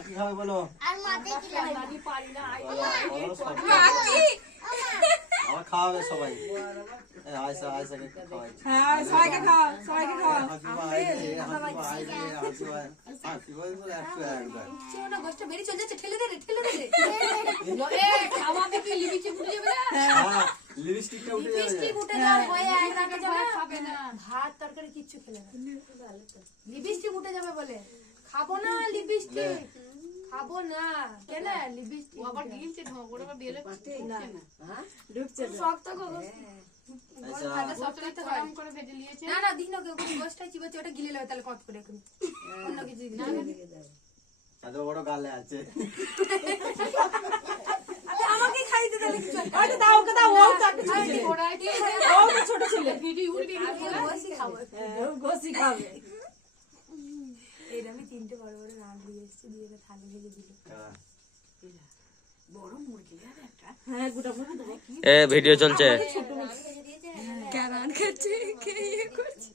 আর কি খাবে বলো? আর মাঝে কি লাগবে? আমি পারি না আমার খাওয়াবে সবাই। আয়সা আয়সাকে খাওয়াই। হ্যাঁ সবাইকে খাও, সবাইকে খাও। হাসিবা আইছে, হাসিবা আইছে, হাসিবা হাসিবা তো একশো একবার। না গোষ্ঠ বেরিয়ে চলে যাচ্ছে, ঠেলে দে রে, ঠেলে দে রে। এ খাওয়াবে কি লিপস্টিক উঠে যাবে না? হ্যাঁ, লিপস্টিকটা উঠে যাবে। লিপস্টিক উঠে যাওয়ার ভয়ে এক রাতে যাবে খাবে না। ভাত তরকারি কিচ্ছু খেলে না। লিপস্টিক উঠে যাবে বলে খাবো না লিপস্টিক। খাবো না কেন লিপস্টিক? ও আবার গিলছে ঢোকরে বা বেলে করতে না। হ্যাঁ? ঢুকছে তো। শক্ত গো। আচ্ছা, ভাজা সবটা গরম করে ভেজে নিয়েছে। না না দিন ওকে গোষ্ঠটা চিবাচ্ছে ওটা গিলে লয় তাহলে কত করে এখন। অন্য কিছু দিন না। এত বড় গালে আছে। আমাকে খাইতে দিলে কিছু। ওটা দাও, ওকে দাও, ও তো একটা ছোট ছেলে। ওরাই দিয়ে ও তো ছোট ছেলে। ভিডিও উড়বি না বসি খাবো। হ্যাঁ, ও গোসি খাবে। এই আমি তিনটে বড় বড় রান দিয়ে এসেছি দিয়ে থালি ভেজে দিল। হ্যাঁ। বড় মুরগি আর একটা হ্যাঁ গোটা মুরগি দাও। এ ভিডিও চলছে। ছোট মুরগি। কেন খাচ্ছে কে ইয়ে করছে।